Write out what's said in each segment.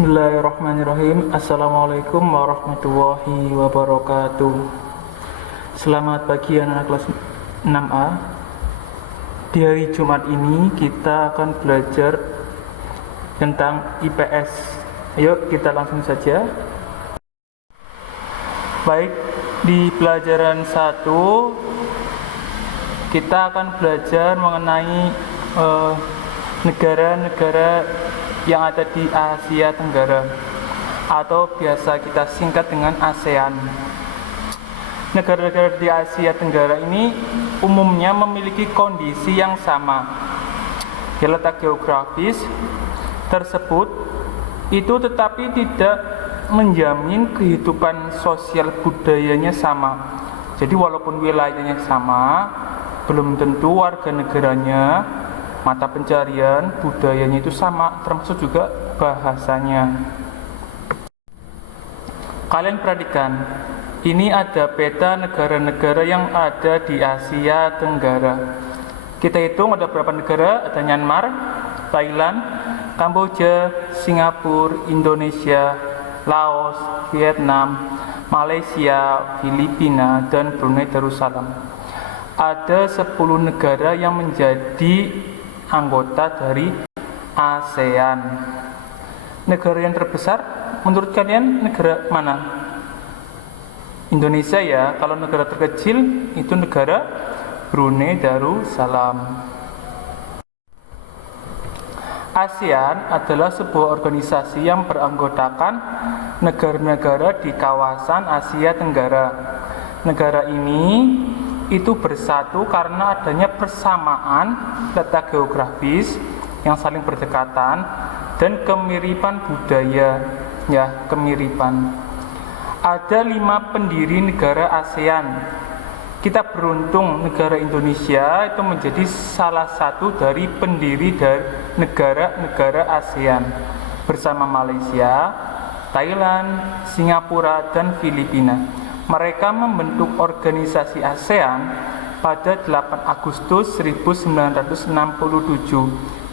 Bismillahirrahmanirrahim. Assalamualaikum warahmatullahi wabarakatuh. Selamat pagi anak kelas 6A. Di hari Jumat ini kita akan belajar tentang IPS. Ayo kita langsung saja. Baik, di pelajaran 1 kita akan belajar mengenai negara-negara yang ada di Asia Tenggara atau biasa kita singkat dengan ASEAN. Negara-negara di Asia Tenggara ini umumnya memiliki kondisi yang sama. Letak geografis tersebut itu tetapi tidak menjamin kehidupan sosial budayanya sama. Jadi walaupun wilayahnya sama, belum tentu warga negaranya, mata pencarian, budayanya itu sama, termasuk juga bahasanya. Kalian perhatikan, ini ada peta negara-negara yang ada di Asia Tenggara. Kita hitung ada berapa negara? Ada Myanmar, Thailand, Kamboja, Singapura, Indonesia, Laos, Vietnam, Malaysia, Filipina, dan Brunei Darussalam. Ada 10 negara yang menjadi anggota dari ASEAN. Negara yang terbesar menurut kalian negara mana? Indonesia ya. Kalau negara terkecil itu negara Brunei Darussalam. ASEAN adalah sebuah organisasi yang beranggotakan negara-negara di kawasan Asia Tenggara. Negara ini itu bersatu karena adanya persamaan letak geografis yang saling berdekatan dan kemiripan budaya. Kemiripan. Ada 5 pendiri negara ASEAN. Kita beruntung negara Indonesia itu menjadi salah satu dari pendiri dari negara-negara ASEAN bersama Malaysia, Thailand, Singapura, dan Filipina. Mereka membentuk organisasi ASEAN pada 8 Agustus 1967,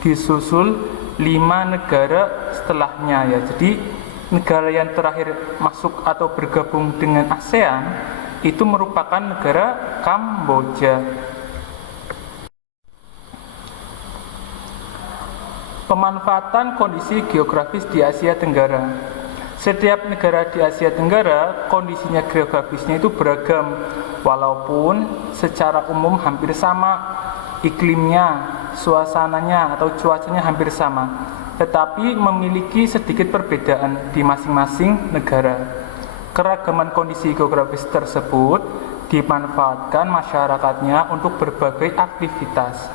disusul 5 negara setelahnya ya. Jadi negara yang terakhir masuk atau bergabung dengan ASEAN itu merupakan negara Kamboja. Pemanfaatan kondisi geografis di Asia Tenggara. Setiap negara di Asia Tenggara kondisinya geografisnya itu beragam, walaupun secara umum hampir sama iklimnya, suasananya atau cuacanya hampir sama, tetapi memiliki sedikit perbedaan di masing-masing negara. Keragaman kondisi geografis tersebut dimanfaatkan masyarakatnya untuk berbagai aktivitas.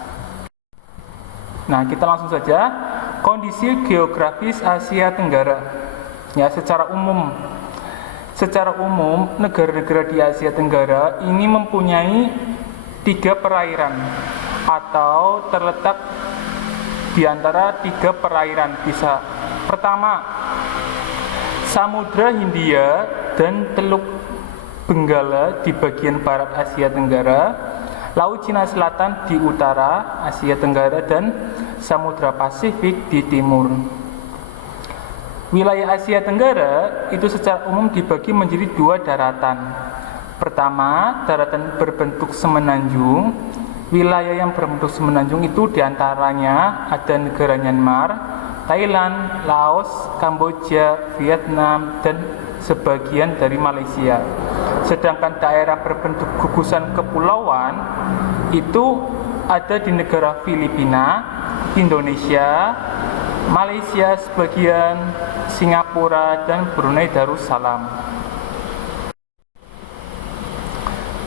Nah, kita langsung saja kondisi geografis Asia Tenggara. Ya, secara umum negara-negara di Asia Tenggara ini mempunyai 3 perairan atau terletak di antara 3 perairan bisa. Pertama, Samudra Hindia dan Teluk Benggala di bagian barat Asia Tenggara, Laut Cina Selatan di utara Asia Tenggara, dan Samudra Pasifik di timur. Wilayah Asia Tenggara itu secara umum dibagi menjadi 2 daratan. Pertama, daratan berbentuk semenanjung. Wilayah yang berbentuk semenanjung itu diantaranya ada negara Myanmar, Thailand, Laos, Kamboja, Vietnam, dan sebagian dari Malaysia. Sedangkan daerah berbentuk gugusan kepulauan itu ada di negara Filipina, Indonesia, Malaysia sebagian, Singapura, dan Brunei Darussalam.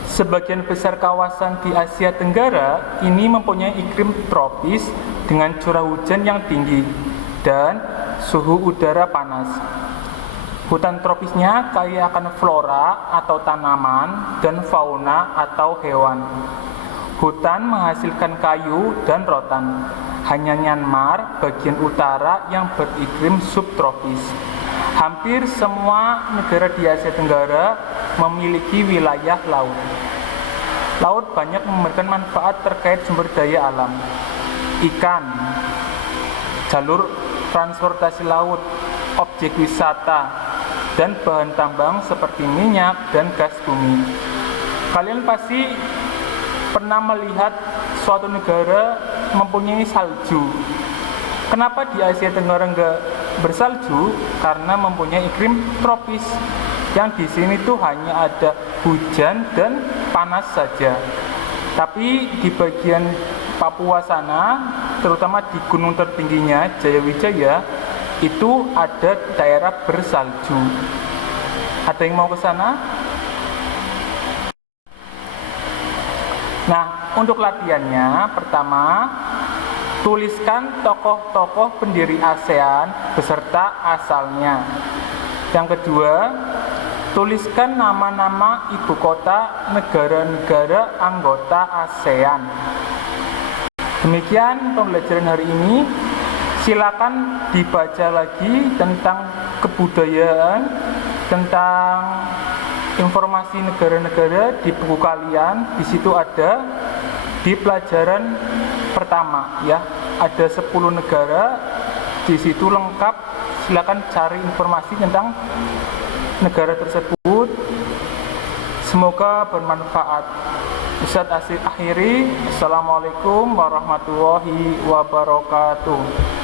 Sebagian besar kawasan di Asia Tenggara ini mempunyai iklim tropis dengan curah hujan yang tinggi dan suhu udara panas. Hutan tropisnya kaya akan flora atau tanaman dan fauna atau hewan. Hutan menghasilkan kayu dan rotan. Hanya Myanmar bagian utara yang beriklim subtropis. Hampir semua negara di Asia Tenggara memiliki wilayah laut. Laut banyak memberikan manfaat terkait sumber daya alam. Ikan, jalur transportasi laut, objek wisata, dan bahan tambang seperti minyak dan gas bumi. Kalian pasti pernah melihat suatu negara mempunyai salju. Kenapa di Asia Tenggara nggak bersalju? Karena mempunyai iklim tropis, yang di sini tuh hanya ada hujan dan panas saja. Tapi di bagian Papua sana, terutama di gunung tertingginya Jayawijaya, itu ada daerah bersalju. Ada yang mau ke sana? Nah, untuk latihannya, pertama, tuliskan tokoh-tokoh pendiri ASEAN beserta asalnya. Yang kedua, tuliskan nama-nama ibu kota negara-negara anggota ASEAN. Demikian pembelajaran hari ini. Silakan dibaca lagi tentang kebudayaan, tentang informasi negara-negara di buku kalian. Di situ ada di pelajaran pertama ya, ada 10 negara di situ lengkap. Silakan cari informasi tentang negara tersebut. Semoga bermanfaat. Ustadz akhiri. Assalamualaikum warahmatullahi wabarakatuh.